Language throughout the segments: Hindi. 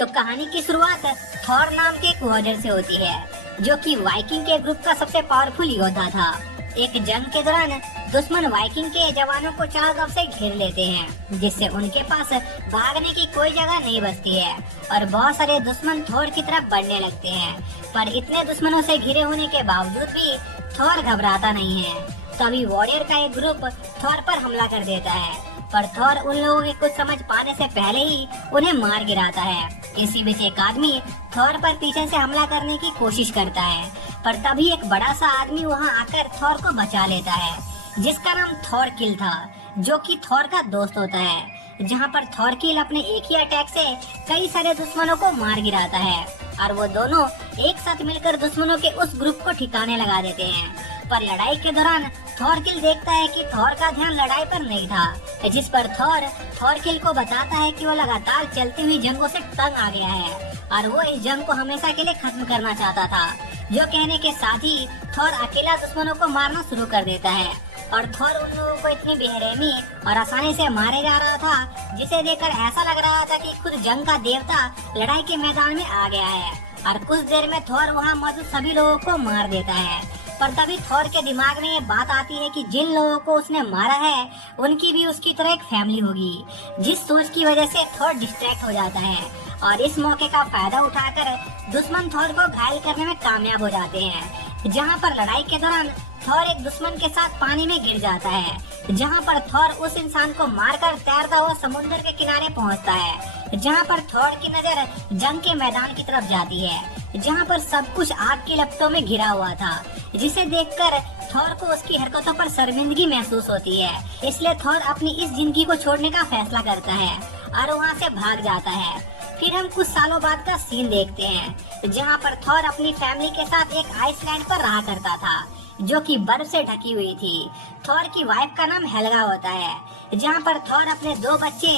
तो कहानी की शुरुआत थॉर नाम के एक वॉरियर से होती है, जो कि वाइकिंग के ग्रुप का सबसे पावरफुल योद्धा था। एक जंग के दौरान दुश्मन वाइकिंग के जवानों को चारों तरफ से घेर लेते हैं, जिससे उनके पास भागने की कोई जगह नहीं बचती है और बहुत सारे दुश्मन थॉर की तरफ बढ़ने लगते हैं। पर इतने दुश्मनों से घिरे होने के बावजूद भी थॉर घबराता नहीं है। तभी वॉरियर का एक ग्रुप थॉर पर हमला कर देता है, पर थॉर उन लोगों के कुछ समझ पाने से पहले ही उन्हें मार गिराता है। इसी बीच एक आदमी थॉर पर पीछे से हमला करने की कोशिश करता है, पर तभी एक बड़ा सा आदमी वहां आकर थॉर को बचा लेता है, जिसका नाम थॉरकिल था, जो कि थॉर का दोस्त होता है। जहां पर थॉरकिल अपने एक ही अटैक से कई सारे दुश्मनों को मार गिराता है और वो दोनों एक साथ मिलकर दुश्मनों के उस ग्रुप को ठिकाने लगा देते हैं। पर लड़ाई के दौरान थॉरकिल देखता है कि थॉर का ध्यान लड़ाई पर नहीं था, जिस पर थॉरकिल को बताता है कि वो लगातार चलती हुई जंगों से तंग आ गया है और वो इस जंग को हमेशा के लिए खत्म करना चाहता था। जो कहने के साथ ही थॉर अकेला दुश्मनों को मारना शुरू कर देता है और थॉर उन लोगों को इतनी बेरहमी और आसानी से मारे जा रहा था, जिसे देखकर ऐसा लग रहा था कि खुद जंग का देवता लड़ाई के मैदान में आ गया है। और कुछ देर में थॉर वहां मौजूद सभी लोगों को मार देता है। पर तभी थॉर के दिमाग में ये बात आती है कि जिन लोगों को उसने मारा है उनकी भी उसकी तरह एक फैमिली होगी, जिस सोच की वजह से थॉर डिस्ट्रैक्ट हो जाता है और इस मौके का फायदा उठाकर दुश्मन थॉर को घायल करने में कामयाब हो जाते हैं। जहां पर लड़ाई के दौरान थॉर एक दुश्मन के साथ पानी में गिर जाता है, जहां पर थॉर उस इंसान को मारकर तैरता हुआ समुद्र के किनारे पहुंचता है। जहां पर थॉर की नजर जंग के मैदान की तरफ जाती है, जहां पर सब कुछ आग की लपटों में घिरा हुआ था, जिसे देखकर थॉर को उसकी हरकतों पर शर्मिंदगी महसूस होती है। इसलिए थॉर अपनी इस जिंदगी को छोड़ने का फैसला करता है और वहां से भाग जाता है। फिर हम कुछ सालों बाद का सीन देखते हैं, जहां पर थॉर अपनी फैमिली के साथ एक आइसलैंड पर रहा करता था, जो कि बर्फ से ढकी हुई थी। थॉर की वाइफ का नाम हेल्गा होता है, जहां पर थॉर अपने 2 बच्चे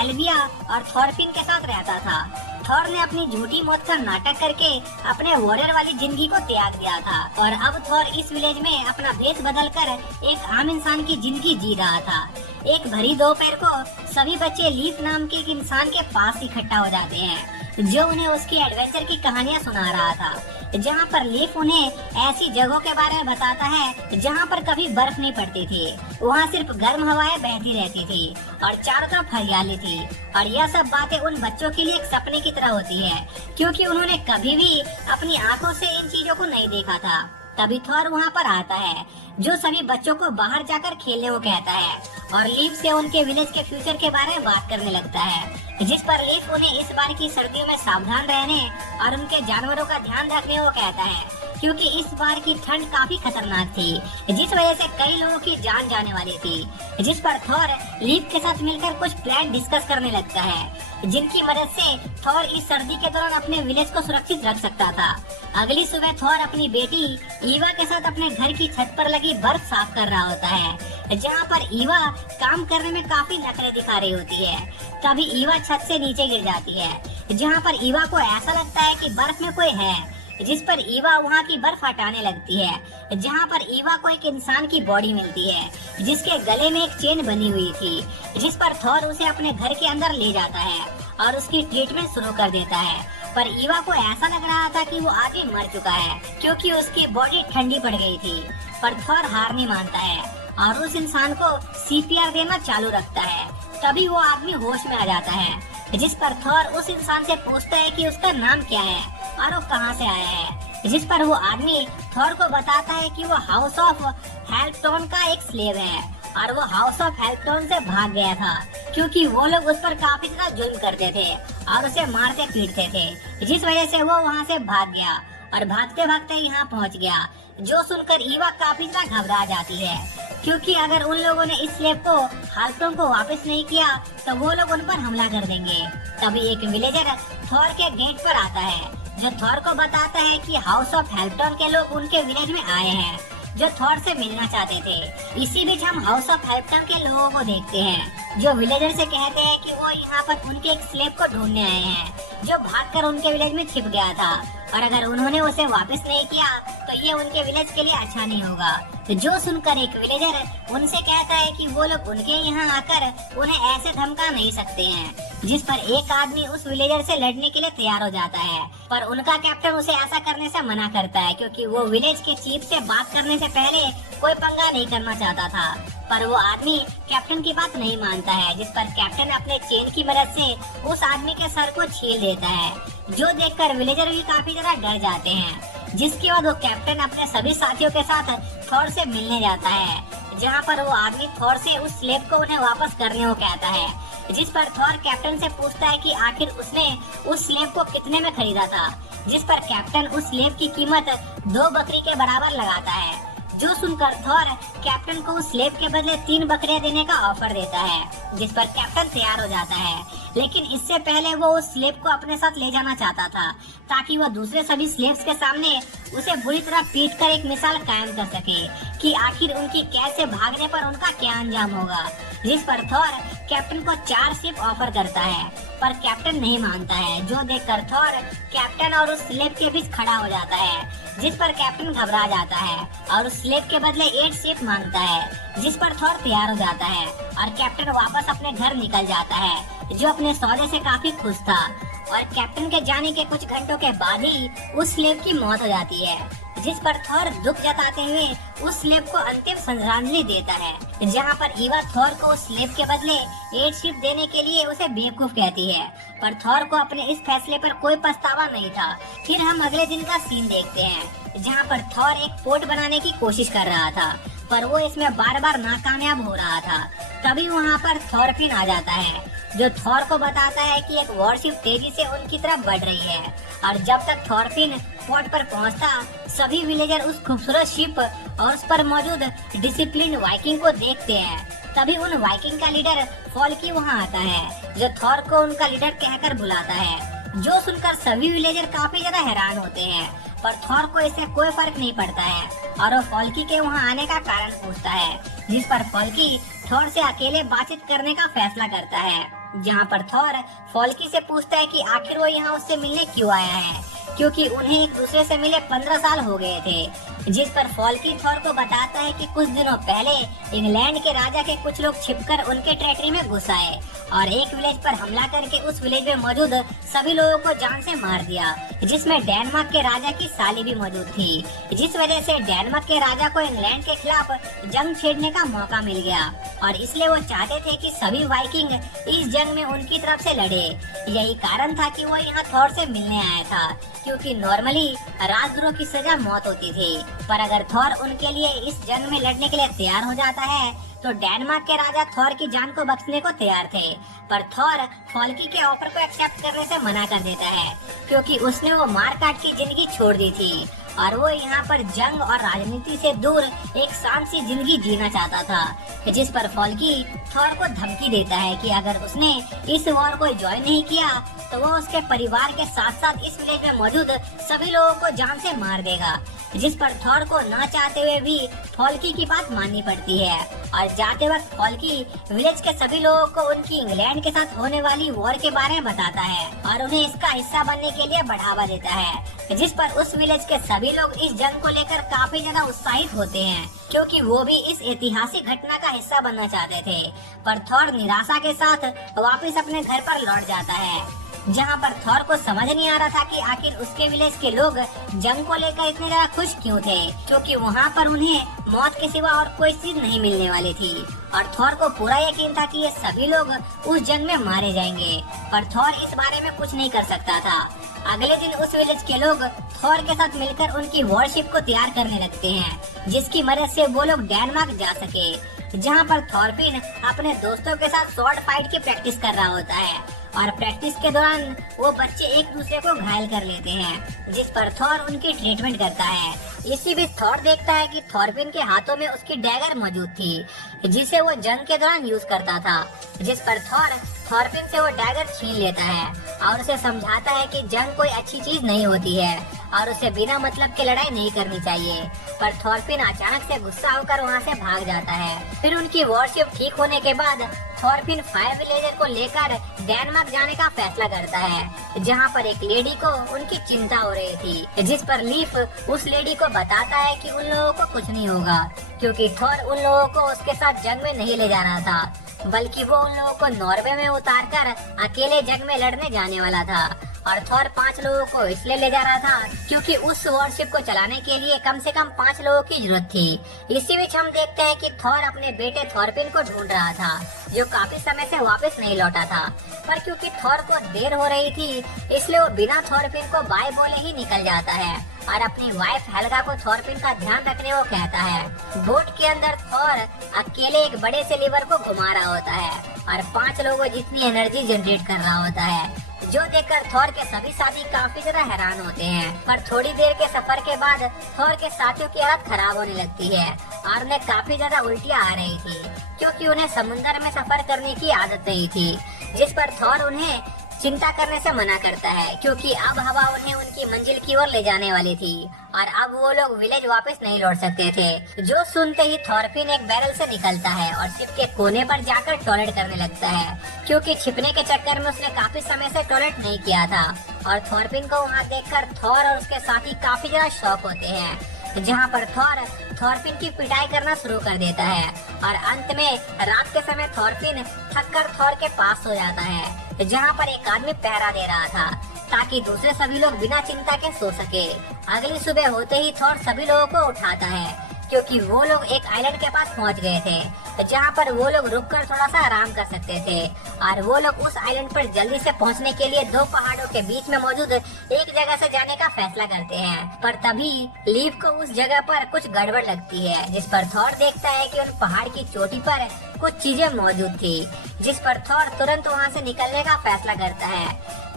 एल्विया और थॉरफिन के साथ रहता था। थॉर ने अपनी झूठी मौत का नाटक करके अपने वॉरियर वाली जिंदगी को त्याग दिया था और अब थॉर इस विलेज में अपना भेष बदलकर एक आम इंसान की जिंदगी जी रहा था। एक भरी दोपहर को सभी बच्चे लीफ नाम के एक इंसान के पास इकट्ठा हो जाते हैं, जो उन्हें उसकी एडवेंचर की कहानियां सुना रहा था। जहां पर लीफ उन्हें ऐसी जगहों के बारे में बताता है जहां पर कभी बर्फ नहीं पड़ती थी, वहां सिर्फ गर्म हवाएं बहती रहती थी और चारों तरफ हरियाली थी। और यह सब बातें उन बच्चों के लिए एक सपने की तरह होती है, क्योंकि उन्होंने कभी भी अपनी आंखों से इन चीजों को नहीं देखा था। तभी थॉर वहां पर आता है, जो सभी बच्चों को बाहर जाकर खेलने को कहता है और लीफ से उनके विलेज के फ्यूचर के बारे में बात करने लगता है, जिस पर लीफ उन्हें इस बार की सर्दियों में सावधान रहने और उनके जानवरों का ध्यान रखने को कहता है, क्योंकि इस बार की ठंड काफी खतरनाक थी, जिस वजह से कई लोगों की जान जाने वाली थी। जिस पर थॉर लीफ के साथ मिलकर कुछ प्लान डिस्कस करने लगता है, जिनकी मदद से थॉर इस सर्दी के दौरान अपने विलेज को सुरक्षित रख सकता था। अगली सुबह थॉर अपनी बेटी ईवा के साथ अपने घर की छत पर लगी बर्फ साफ कर रहा होता है, जहां पर ईवा काम करने में काफी नखरे दिखा रही होती है। तभी ईवा छत से नीचे गिर जाती है, जहां पर ईवा को ऐसा लगता है कि बर्फ में कोई है, जिस पर ईवा वहां की बर्फ हटाने लगती है। जहां पर ईवा को एक इंसान की बॉडी मिलती है, जिसके गले में एक चेन बनी हुई थी, जिस पर थॉर उसे अपने घर के अंदर ले जाता है और उसकी ट्रीटमेंट शुरू कर देता है। पर ईवा को ऐसा लग रहा था कि वो आदमी मर चुका है, क्योंकि उसकी बॉडी ठंडी पड़ गई थी। पर थॉर हार नहीं मानता है और उस इंसान को सीपीआर देना चालू रखता है। तभी वो आदमी होश में आ जाता है, जिस पर थॉर उस इंसान से पूछता है कि उसका नाम क्या है और वो कहां से आया है। जिस पर वो आदमी थॉर को बताता है कि वो हाउस ऑफ हेल्पटॉन का एक स्लेव है और वो हाउस ऑफ हेल्पटॉन से भाग गया था, क्योंकि वो लोग उस पर काफी ज्यादा जुल्म करते थे और उसे मारते पीटते थे, जिस वजह से वो वहां से भाग गया और भागते भागते यहाँ पहुँच गया। जो सुनकर ईवा काफी ज्यादा घबरा जाती है, क्योंकि अगर उन लोगों ने इस स्लेव को हाल्टोन को वापस नहीं किया तो वो लोग उन पर हमला कर देंगे। तभी एक विलेजर थॉर के गेट पर आता है, जो थॉर को बताता है कि हाउस ऑफ हेल्पटॉन के लोग उनके विलेज में आए हैं, जो थॉर से मिलना चाहते थे। इसी बीच हम हाउस ऑफ हेल्पटॉन के लोगों को देखते हैं, जो विलेजर से कहते हैं कि वो यहाँ पर उनके एक स्लेव को ढूंढने आए हैं, जो भागकर उनके विलेज में छिप गया था और अगर उन्होंने उसे वापस नहीं किया तो ये उनके विलेज के लिए अच्छा नहीं होगा। तो जो सुनकर एक विलेजर उनसे कहता है कि वो लोग उनके यहाँ आकर उन्हें ऐसे धमका नहीं सकते हैं, जिस पर एक आदमी उस विलेजर से लड़ने के लिए तैयार हो जाता है। पर उनका कैप्टन उसे ऐसा करने से मना करता है, क्योंकि वो विलेज के चीफ से बात करने से पहले कोई पंगा नहीं करना चाहता था। पर वो आदमी कैप्टन की बात नहीं मानता है, जिस पर कैप्टन अपने चेन की मदद से उस आदमी के सर को छील देता है, जो देखकर विलेजर भी काफी ज्यादा डर जाते हैं। जिसके बाद वो कैप्टन अपने सभी साथियों के साथ थॉर से मिलने जाता है, जहाँ पर वो आदमी थॉर से उस स्लेब को उन्हें वापस करने को कहता है। जिस पर थॉर कैप्टन से पूछता है कि आखिर उसने उस स्लेब को कितने में खरीदा था, जिस पर कैप्टन उस स्लेब की कीमत 2 बकरी के बराबर लगाता है। जो सुनकर थॉर कैप्टन को उस स्लेब के बदले 3 बकरियां देने का ऑफर देता है, जिस पर कैप्टन तैयार हो जाता है। लेकिन इससे पहले वो उस स्लेब को अपने साथ ले जाना चाहता था, ताकि वो दूसरे सभी स्लेव्स के सामने उसे बुरी तरह पीट कर एक मिसाल कायम कर सके कि आखिर उनकी कैद से भागने पर उनका क्या अंजाम होगा। जिस पर थॉर कैप्टन को 4 शिप ऑफर करता है, पर कैप्टन नहीं मानता है, जो देखकर थॉर कैप्टन और उस स्लेब के बीच खड़ा हो जाता है। जिस पर कैप्टन घबरा जाता है और उस स्लेब के बदले 8 शिप मांगता है। जिस पर थॉर तैयार हो जाता है और कैप्टन वापस अपने घर निकल जाता है, जो अपने सौदे से काफी खुश था। और कैप्टन के जाने के कुछ घंटों के बाद ही उस स्लेब की मौत हो जाती है, जिस पर थॉर दुख जताते हुए उस स्लेब को अंतिम श्रद्धांजलि देता है। जहां पर ईवा थॉर को उस स्लेब के बदले 8 शिप देने के लिए उसे बेवकूफ कहती है, पर थॉर को अपने इस फैसले पर कोई पछतावा नहीं था। फिर हम अगले दिन का सीन देखते हैं, जहां पर थॉर एक पोर्ट बनाने की कोशिश कर रहा था, पर वो इसमें बार बार नाकामयाब हो रहा था। तभी वहाँ पर थॉरफिन आ जाता है, जो थॉर को बताता है कि एक वॉरशिप तेजी से उनकी तरफ बढ़ रही है। और जब तक थॉरफिन पोर्ट पर पहुँचता, सभी विलेजर उस खूबसूरत शिप और उस पर मौजूद डिसिप्लिन वाइकिंग को देखते हैं। तभी उन वाइकिंग का लीडर फॉल्की वहाँ आता है, जो थॉर को उनका लीडर कहकर बुलाता है। जो सुनकर सभी विलेजर काफी ज्यादा हैरान होते हैं, पर थॉर को इससे कोई फर्क नहीं पड़ता है और वो फॉल्की के वहाँ आने का कारण पूछता है। जिस पर फॉल्की थॉर से अकेले बातचीत करने का फैसला करता है, जहाँ पर थॉर फॉल्की से पूछता है कि आखिर वो यहाँ उससे मिलने क्यों आया है, क्योंकि उन्हें एक दूसरे से मिले 15 साल हो गए थे। जिस पर फॉल्की थॉर को बताता है कि कुछ दिनों पहले इंग्लैंड के राजा के कुछ लोग छिपकर उनके टेरिटरी में घुस आए और एक विलेज पर हमला करके उस विलेज में मौजूद सभी लोगों को जान से मार दिया, जिसमें डेनमार्क के राजा की साली भी मौजूद थी। जिस वजह से डेनमार्क के राजा को इंग्लैंड के खिलाफ जंग छेड़ने का मौका मिल गया और इसलिए वो चाहते थे कि सभी वाइकिंग इस जंग में उनकी तरफ से लड़े। यही कारण था कि वो यहाँ थॉर से मिलने आया था, क्योंकि नॉर्मली राजद्रोह की सजा मौत होती थी, पर अगर थॉर उनके लिए इस जंग में लड़ने के लिए तैयार हो जाता है तो डेनमार्क के राजा थॉर की जान को बख्शने को तैयार थे। पर थॉर फॉल्की के ऑफर को एक्सेप्ट करने से मना कर देता है, क्योंकि उसने वो मारकाट की जिंदगी छोड़ दी थी और वो यहाँ पर जंग और राजनीति से दूर एक शांत सी जिंदगी जीना चाहता था। जिस पर फॉल्की थॉर को धमकी देता है कि अगर उसने इस वॉर को ज्वाइन नहीं किया तो वो उसके परिवार के साथ साथ इस विलेज में मौजूद सभी लोगों को जान से मार देगा। जिस पर थॉर को ना चाहते हुए भी फॉल्की की बात माननी पड़ती है और जाते वक्त फॉल्की विलेज के सभी लोगों को उनकी इंग्लैंड के साथ होने वाली वॉर के बारे में बताता है और उन्हें इसका हिस्सा बनने के लिए बढ़ावा देता है। जिस पर उस विलेज के सभी लोग इस जंग को लेकर काफी ज्यादा उत्साहित होते हैं, क्योंकि वो भी इस ऐतिहासिक घटना का हिस्सा बनना चाहते थे। पर थॉर निराशा के साथ वापस अपने घर पर लौट जाता है, जहाँ पर थॉर को समझ नहीं आ रहा था कि आखिर उसके विलेज के लोग जंग को लेकर इतने ज्यादा खुश क्यों थे, क्योंकि वहाँ पर उन्हें मौत के सिवा और कोई चीज नहीं मिलने वाली थी और थॉर को पूरा यकीन था कि ये सभी लोग उस जंग में मारे जाएंगे। पर थॉर इस बारे में कुछ नहीं कर सकता था। अगले दिन उस विलेज के लोग थॉर के साथ मिलकर उनकी वॉरशिप को तैयार करने लगते हैं, जिसकी मदद से वो लोग डेनमार्क जा सके। जहाँ पर थॉरफिन अपने दोस्तों के साथ शॉर्ट फाइट की प्रैक्टिस कर रहा होता है और प्रैक्टिस के दौरान वो बच्चे एक दूसरे को घायल कर लेते हैं, जिस पर थॉर उनकी ट्रीटमेंट करता है। इसी बीच थॉर देखता है कि थॉरफिन के हाथों में उसकी डैगर मौजूद थी, जिसे वो जंग के दौरान यूज करता था। जिस पर थॉर थॉरफिन से वो डैगर छीन लेता है और उसे समझाता है कि जंग कोई अच्छी चीज नहीं होती है और उसे बिना मतलब के लड़ाई नहीं करनी चाहिए। पर थॉरफिन अचानक से गुस्सा होकर वहाँ से भाग जाता है। फिर उनकी वॉरशिप ठीक होने के बाद थॉरफिन फायर विलेजर को लेकर डेनमार्क जाने का फैसला करता है, जहाँ पर एक लेडी को उनकी चिंता हो रही थी, जिस पर लीफ उस लेडी को बताता है कि उन लोगों को कुछ नहीं होगा, क्योंकि थॉर उन लोगों को उसके साथ जंग में नहीं ले जा रहा था, बल्कि वो उन लोगों को नॉर्वे में उतारकर अकेले जंग में लड़ने जाने वाला था। और थॉर 5 लोगों को इसलिए ले जा रहा था क्योंकि उस वॉरशिप को चलाने के लिए कम से कम 5 लोगों की जरूरत थी। इसी बीच हम देखते हैं कि थॉर अपने बेटे थॉरफिन को ढूंढ रहा था, जो काफी समय से वापस नहीं लौटा था। पर क्योंकि थॉर को देर हो रही थी, इसलिए वो बिना थॉरफिन को बाय बोले ही निकल जाता है और अपनी वाइफ हेल्गा को थॉरफिन का ध्यान रखने को कहता है। बोट के अंदर थॉर अकेले एक बड़े से लीवर को घुमा रहा होता है और 5 लोगों जितनी एनर्जी जनरेट कर रहा होता है, जो देखकर थॉर के सभी साथी काफी ज्यादा हैरान होते हैं। पर थोड़ी देर के सफर के बाद थॉर के साथियों की हालत खराब होने लगती है और उन्हें काफी ज्यादा उल्टियाँ आ रही थी, क्योंकि उन्हें समुद्र में सफर करने की आदत नहीं थी, जिस पर थॉर उन्हें चिंता करने से मना करता है, क्योंकि अब हवा उन्हें उनकी मंजिल की ओर ले जाने वाली थी और अब वो लोग विलेज वापस नहीं लौट सकते थे। जो सुनते ही थॉरफिन एक बैरल से निकलता है और शिप के कोने पर जाकर टॉयलेट करने लगता है, क्योंकि छिपने के चक्कर में उसने काफी समय से टॉयलेट नहीं किया था। और थॉरफिन को वहाँ देखकर थॉर और उसके साथी काफी ज्यादा शॉक होते हैं, जहाँ पर थॉर थॉरफिन की पिटाई करना शुरू कर देता है और अंत में रात के समय थॉरफिन थककर थॉर के पास सो जाता है, जहाँ पर एक आदमी पहरा दे रहा था ताकि दूसरे सभी लोग बिना चिंता के सो सके। अगली सुबह होते ही थॉर सभी लोगों को उठाता है, क्योंकि वो लोग एक आइलैंड के पास पहुंच गए थे, जहां पर वो लोग रुककर थोड़ा सा आराम कर सकते थे। और वो लोग उस आइलैंड पर जल्दी से पहुंचने के लिए 2 पहाड़ों के बीच में मौजूद एक जगह से जाने का फैसला करते हैं। पर तभी लीफ को उस जगह पर कुछ गड़बड़ लगती है, जिस पर थॉर देखता है कि उन पहाड़ की चोटी पर कुछ चीजें मौजूद थी, जिस पर थॉर तुरंत वहां से निकलने का फैसला करता है।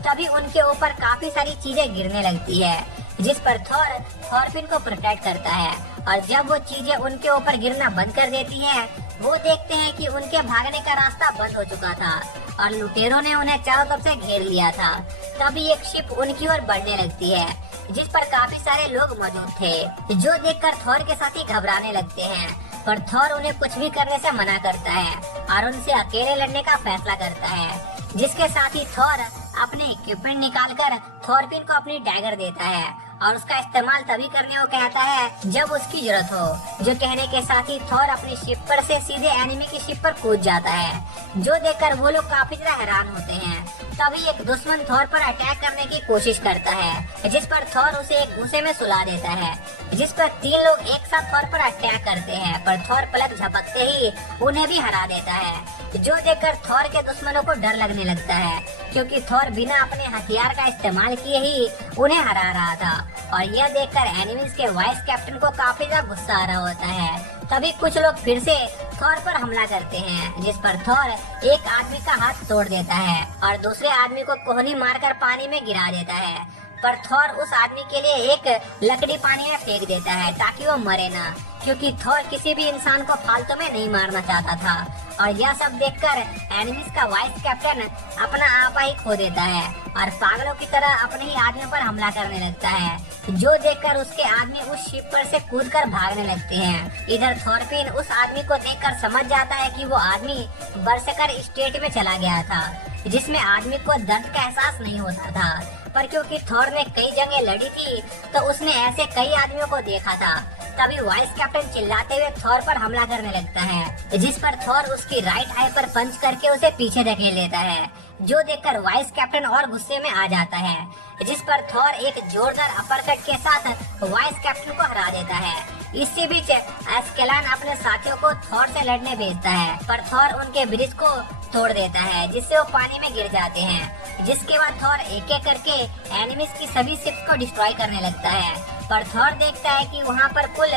तभी उनके ऊपर काफी सारी चीजें गिरने लगती है, जिस पर थॉर थॉरफिन को प्रोटेक्ट करता है। और जब वो चीजें उनके ऊपर गिरना बंद कर देती है, वो देखते हैं कि उनके भागने का रास्ता बंद हो चुका था और लुटेरों ने उन्हें चारों तरफ से घेर लिया था। तभी एक शिप उनकी ओर बढ़ने लगती है, जिस पर काफी सारे लोग मौजूद थे, जो देखकर थॉर के साथी घबराने लगते हैं। पर थॉर उन्हें कुछ भी करने से मना करता है और उनसे अकेले लड़ने का फैसला करता है, जिसके साथ ही थॉर अपने इक्विपमेंट निकालकर थॉरफिन को अपनी डैगर देता है और उसका इस्तेमाल तभी करने को कहता है जब उसकी जरूरत हो। जो कहने के साथ ही थॉर अपनी शिप पर से सीधे एनिमी की शिप पर कूद जाता है, जो देखकर वो लोग काफी ज्यादा हैरान होते हैं। तभी एक दुश्मन थॉर पर अटैक करने की कोशिश करता है, जिस पर थॉर उसे एक घूंसे में सुला देता है, जिस पर 3 लोग एक साथ थॉर पर अटैक करते हैं। पर थॉर पलक झपकते ही उन्हें भी हरा देता है, जो देखकर थॉर के दुश्मनों को डर लगने लगता है, क्योंकि थॉर बिना अपने हथियार का इस्तेमाल किए ही उन्हें हरा रहा था। और यह देखकर एनिमीज के वाइस कैप्टन को काफी ज्यादा गुस्सा आ रहा होता है। तभी कुछ लोग फिर से थॉर पर हमला करते हैं, जिस पर थॉर एक आदमी का हाथ तोड़ देता है और दूसरे आदमी को कोहनी मारकर पानी में गिरा देता है। पर थॉर उस आदमी के लिए एक लकड़ी पानी में फेंक देता है ताकि वो मरे ना, क्योंकि थॉर किसी भी इंसान को फालतू में नहीं मारना चाहता था। और यह सब देखकर एनिमीज का वाइस कैप्टन अपना आपा ही खो देता है और पागलों की तरह अपने ही आदमियों पर हमला करने लगता है, जो देखकर उसके आदमी उस शिप पर से कूदकर भागने लगते हैं। इधर थॉरफिन उस आदमी को देखकर समझ जाता है कि वो आदमी बरसकर स्टेट में चला गया था, जिसमें आदमी को दर्द का एहसास नहीं होता था। पर क्योंकि थॉर ने कई जगह लड़ी थी, तो उसने ऐसे कई आदमियों को देखा था। तभी वाइस कैप्टन चिल्लाते हुए थॉर पर हमला करने लगता है, जिस पर थॉर उसकी राइट आई पर पंच करके उसे पीछे धकेल लेता है, जो देखकर वाइस कैप्टन और गुस्से में आ जाता है, जिस पर थॉर एक जोरदार अपरकट के साथ वाइस कैप्टन को हरा देता है। इसी बीच एस्केलान अपने साथियों को थॉर से लड़ने भेजता है, पर थॉर उनके ब्रिज को तोड़ देता है, जिससे वो पानी में गिर जाते हैं। जिसके बाद थॉर एक एक करके एनिमीज की सभी शिप्स को डिस्ट्रॉय करने लगता है। पर थॉर देखता है कि वहाँ पर कुल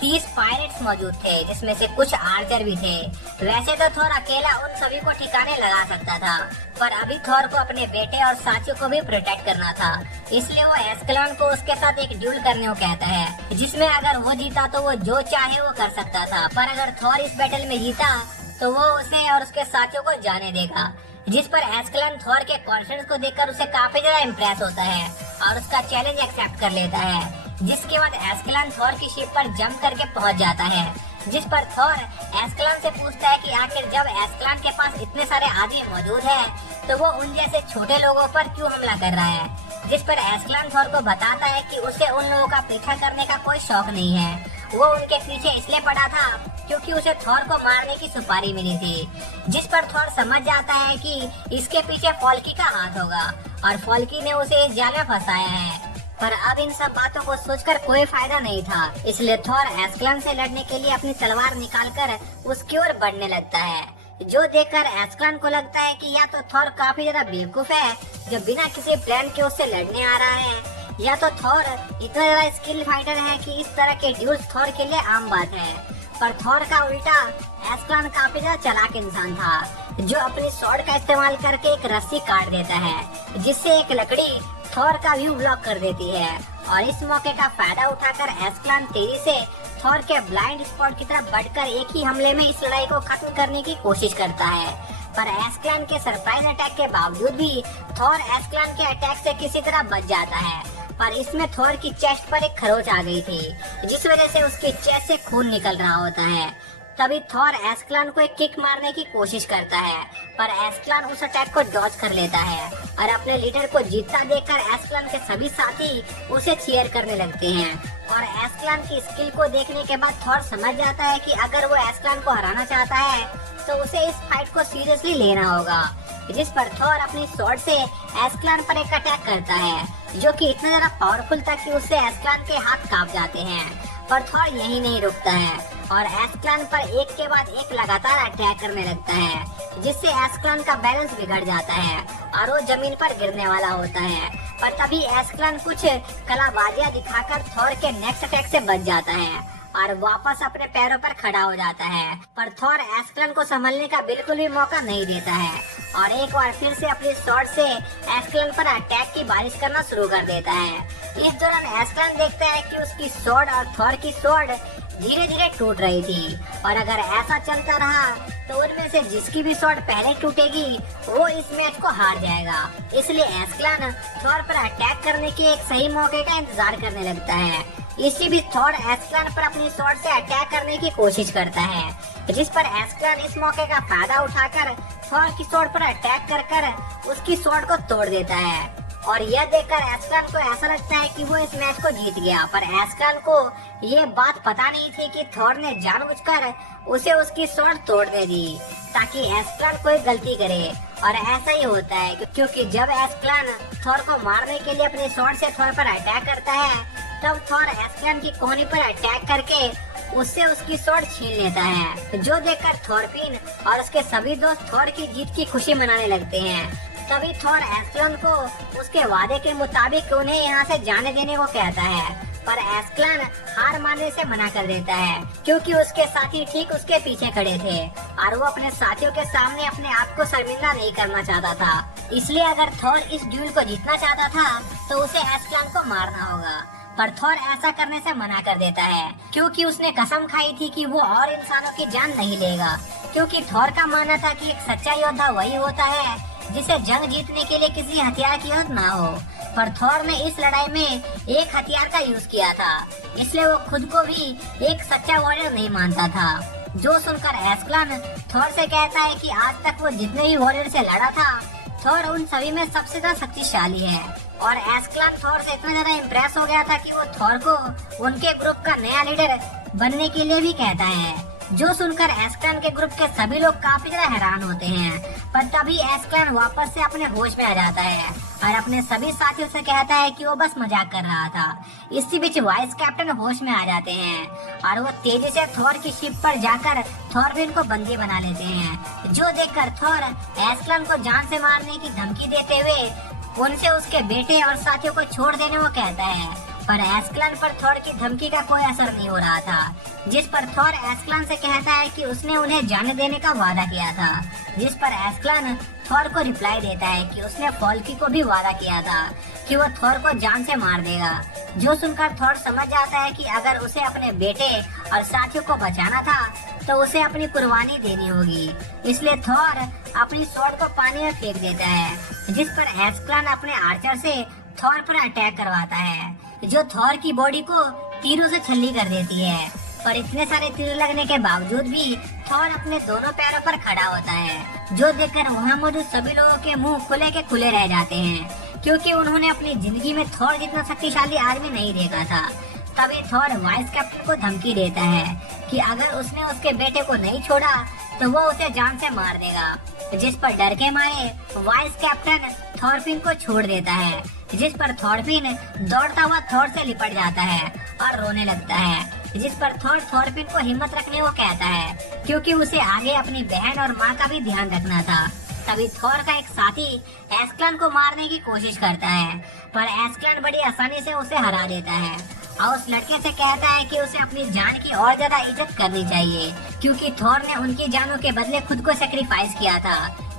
30 पायरेट्स मौजूद थे, जिसमें से कुछ आर्चर भी थे। वैसे तो थॉर अकेला उन सभी को ठिकाने लगा सकता था, पर अभी थॉर को अपने बेटे और साथियों को भी प्रोटेक्ट करना था, इसलिए वो एस्केलान को उसके साथ एक ड्यूल करने को कहता है, जिसमें अगर वो जीता तो वो जो चाहे वो कर सकता था, पर अगर थॉर इस बैटल में जीता तो वो उसे और उसके साथियों को जाने देगा। जिस पर एस्केलान थॉर के कॉन्फिडेंस को देखकर उसे काफी ज्यादा इम्प्रेस होता है और उसका चैलेंज एक्सेप्ट कर लेता है। जिसके बाद एस्कैलन थॉर की शिप पर जंप करके पहुंच जाता है, जिस पर थॉर एस्कैलन से पूछता है कि आखिर जब एस्कैलन के पास इतने सारे आदमी मौजूद हैं, तो वो उन जैसे छोटे लोगों पर क्यों हमला कर रहा है। जिस पर एस्कैलन थॉर को बताता है कि उसे उन लोगों का पीछा करने का कोई शौक नहीं है, वो उनके पीछे इसलिए पड़ा था क्योंकि उसे थॉर को मारने की सुपारी मिली थी। जिस पर थॉर समझ जाता है कि इसके पीछे फॉल्की का हाथ होगा और फॉल्की ने उसे इस जाल में फंसाया है। पर अब इन सब बातों को सोचकर कोई फायदा नहीं था, इसलिए थॉर एस्कैलन से लड़ने के लिए अपनी तलवार निकालकर उसकी ओर बढ़ने लगता है, जो देखकर एस्कैलन को लगता है कि या तो थॉर काफी ज्यादा बेवकूफ है जो बिना किसी प्लान के उससे लड़ने आ रहा है, या तो थॉर इतना ज्यादा स्किल फाइटर है कि इस तरह के ड्यूल्स थॉर के लिए आम बात है। पर थॉर का उल्टा एस्कैलन काफी ज्यादा चालाक इंसान था, जो अपनी स्वॉर्ड का इस्तेमाल करके एक रस्सी काट देता है, जिससे एक लकड़ी थॉर का व्यू ब्लॉक कर देती है। और इस मौके का फायदा उठाकर एस्कैलन तेजी से थॉर के ब्लाइंड स्पॉट की तरफ बढ़कर एक ही हमले में इस लड़ाई को खत्म करने की कोशिश करता है। पर एस्कैलन के सरप्राइज अटैक के बावजूद भी थॉर एस्कैलन के अटैक से किसी तरह बच जाता है, पर इसमें थॉर की चेस्ट पर एक खरोच आ गई थी, जिस वजह से उसकी चेस्ट से खून निकल रहा होता है। तभी थॉर एस्कैलन को एक किक मारने की कोशिश करता है, पर एस्कैलन उस अटैक को डॉज कर लेता है और अपने लीडर को जीतता देखकर एस्कैलन के सभी साथी उसे चीयर करने लगते हैं। और एस्कैलन की स्किल को देखने के बाद थॉर समझ जाता है कि अगर वो एस्कैलन को हराना चाहता है तो उसे इस फाइट को सीरियसली लेना होगा। जिस पर थॉर अपनी स्वॉर्ड से एस्कैलन पर एक अटैक करता है, जो कि इतना ज्यादा पावरफुल था कि उससे एस्कैलन के हाथ कांप जाते हैं। पर थॉर यही नहीं रुकता है और एस्कैलन पर एक के बाद एक लगातार अटैक करने लगता है, जिससे एस्कैलन का बैलेंस बिगड़ जाता है और वो जमीन पर गिरने वाला होता है। पर तभी एस्कैलन कुछ कलाबाजियां दिखाकर थॉर के नेक्स्ट अटैक से बच जाता है और वापस अपने पैरों पर खड़ा हो जाता है। पर थॉर एस्कैलन को संभलने का बिल्कुल भी मौका नहीं देता है और एक बार फिर से अपनी स्वॉर्ड से एस्कैलन पर अटैक की बारिश करना शुरू कर देता है। इस दौरान एस्कैलन देखता है कि उसकी स्वॉर्ड और थॉर की स्वॉर्ड धीरे धीरे टूट रही थी और अगर ऐसा चलता रहा तो उनमें से जिसकी भी स्वॉर्ड पहले टूटेगी वो इस मैच को हार जाएगा। इसलिए एस्कैलन थॉर पर अटैक करने के एक सही मौके का इंतजार करने लगता है। इसी बीच थॉर एस्कैलन पर अपनी स्वॉर्ड से अटैक करने की कोशिश करता है, जिस पर एस्कैलन इस मौके का फायदा उठाकर थॉर की स्वॉर्ड पर अटैक कर उसकी स्वॉर्ड को तोड़ देता है। और यह देखकर एस्कैलन को ऐसा लगता है कि वो इस मैच को जीत गया, पर एस्कैलन को ये बात पता नहीं थी कि थॉर ने जानबूझकर उसे उसकी स्वॉर्ड तोड़ने दी ताकि एस्कैलन कोई गलती करे। और ऐसा ही होता है क्योंकि जब एस्कैलन थॉर को मारने के लिए अपनी स्वॉर्ड से थॉर पर अटैक करता है, तब थॉर एस्कैलन की कोहनी पर अटैक करके उससे उसकी स्वॉर्ड छीन लेता है, जो देखकर थॉरफिन और उसके सभी दोस्त थॉर की जीत की खुशी मनाने लगते हैं। तभी थॉर एस्कैलन को उसके वादे के मुताबिक उन्हें यहाँ से जाने देने को कहता है, पर एस्कैलन हार मानने से मना कर देता है क्योंकि उसके साथी ठीक उसके पीछे खड़े थे और वो अपने साथियों के सामने अपने आप को शर्मिंदा नहीं करना चाहता था। इसलिए अगर थॉर इस ड्यूल को जीतना चाहता था तो उसे एस्कैलन को मारना होगा, पर थॉर ऐसा करने से मना कर देता है क्योंकि उसने कसम खाई थी कि वो और इंसानों की जान नहीं लेगा। क्योंकि थॉर का मानना था कि एक सच्चा योद्धा वही होता है जिसे जंग जीतने के लिए किसी हथियार की जरूरत ना हो। पर थॉर ने इस लड़ाई में एक हथियार का यूज किया था, इसलिए वो खुद को भी एक सच्चा वॉरियर नहीं मानता था। जो सुनकर एस्कैलन थॉर से कहता है कि आज तक वो जितने भी वॉरियर से लड़ा था, थॉर उन सभी में सबसे ज्यादा शक्तिशाली है। और एस्कैलन थॉर से इतना ज्यादा इम्प्रेस हो गया था कि वो थॉर को उनके ग्रुप का नया लीडर बनने के लिए भी कहता है। जो सुनकर एस्कैलन के ग्रुप के सभी लोग काफी ज्यादा हैरान होते हैं, पर तभी एस्कैलन वापस से अपने होश में आ जाता है और अपने सभी साथियों से कहता है कि वो बस मजाक कर रहा था। इसी बीच वाइस कैप्टन होश में आ जाते हैं और वो तेजी से थॉर की शिप पर जाकर थॉरफिन को बंदी बना लेते हैं, जो देखकर थॉर एस्कैलन को जान से मारने की धमकी देते हुए उनसे उसके बेटे और साथियों को छोड़ देने को कहता है। पर एस्कैलन पर थॉर की धमकी का कोई असर नहीं हो रहा था, जिस पर थॉर एस्कैलन से कहता है कि उसने उन्हें जाने देने का वादा किया था। जिस पर एस्कैलन थॉर को रिप्लाई देता है कि उसने फॉल्की को भी वादा किया था कि वो थॉर को जान से मार देगा। जो सुनकर थॉर समझ जाता है कि अगर उसे अपने बेटे और साथियों को बचाना था तो उसे अपनी कुर्बानी देनी होगी। इसलिए थॉर अपनी स्वॉर्ड को पानी में फेंक देता है, जिस पर एस्कैलन अपने आर्चर से थॉर पर अटैक करवाता है, जो थॉर की बॉडी को तीरों से छल्ली कर देती है। पर इतने सारे तीर लगने के बावजूद भी थॉर अपने दोनों पैरों पर खड़ा होता है, जो देखकर वहाँ मौजूद सभी लोगों के मुंह खुले के खुले रह जाते हैं, क्योंकि उन्होंने अपनी जिंदगी में थॉर जितना शक्तिशाली आदमी नहीं देखा था। तभी थॉर वाइस कैप्टन को धमकी देता है कि अगर उसने उसके बेटे को नहीं छोड़ा तो वो उसे जान से मार देगा, जिस पर डर के मारे वाइस कैप्टन थॉरफिन को छोड़ देता है, जिस पर थॉरफिन दौड़ता हुआ थॉर से लिपट जाता है और रोने लगता है, जिस पर थॉर थॉरफिन को हिम्मत रखने को कहता है, क्योंकि उसे आगे अपनी बहन और माँ का भी ध्यान रखना था। तभी थॉर का एक साथी एस्क्लन को मारने की कोशिश करता है, पर एस्क्लन बड़ी आसानी से उसे हरा देता है और उस लड़के से कहता है कि उसे अपनी जान की और ज्यादा इज्जत करनी चाहिए, क्योंकि थॉर ने उनकी जानों के बदले खुद को सेक्रीफाइस किया था।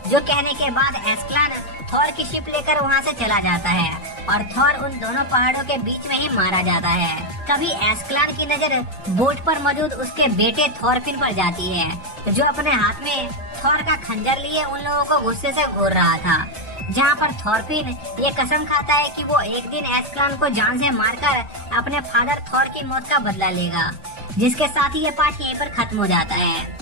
जो कहने के बाद एस्क्लन थॉर की शिप लेकर वहाँ से चला जाता है और थॉर उन दोनों पहाड़ों के बीच में ही मारा जाता है। तभी एस्क्लन की नजर बोट पर मौजूद उसके बेटे थॉरफिन पर जाती है, जो अपने हाथ में थॉर का खंजर लिए उन लोगों को गुस्से से घूर रहा था, जहाँ पर थॉरफिन ये कसम खाता है कि वो एक दिन एस्क्लन को जान से मारकर अपने फादर थॉर की मौत का बदला लेगा। जिसके साथ ही ये पार्ट यहीं पर खत्म हो जाता है।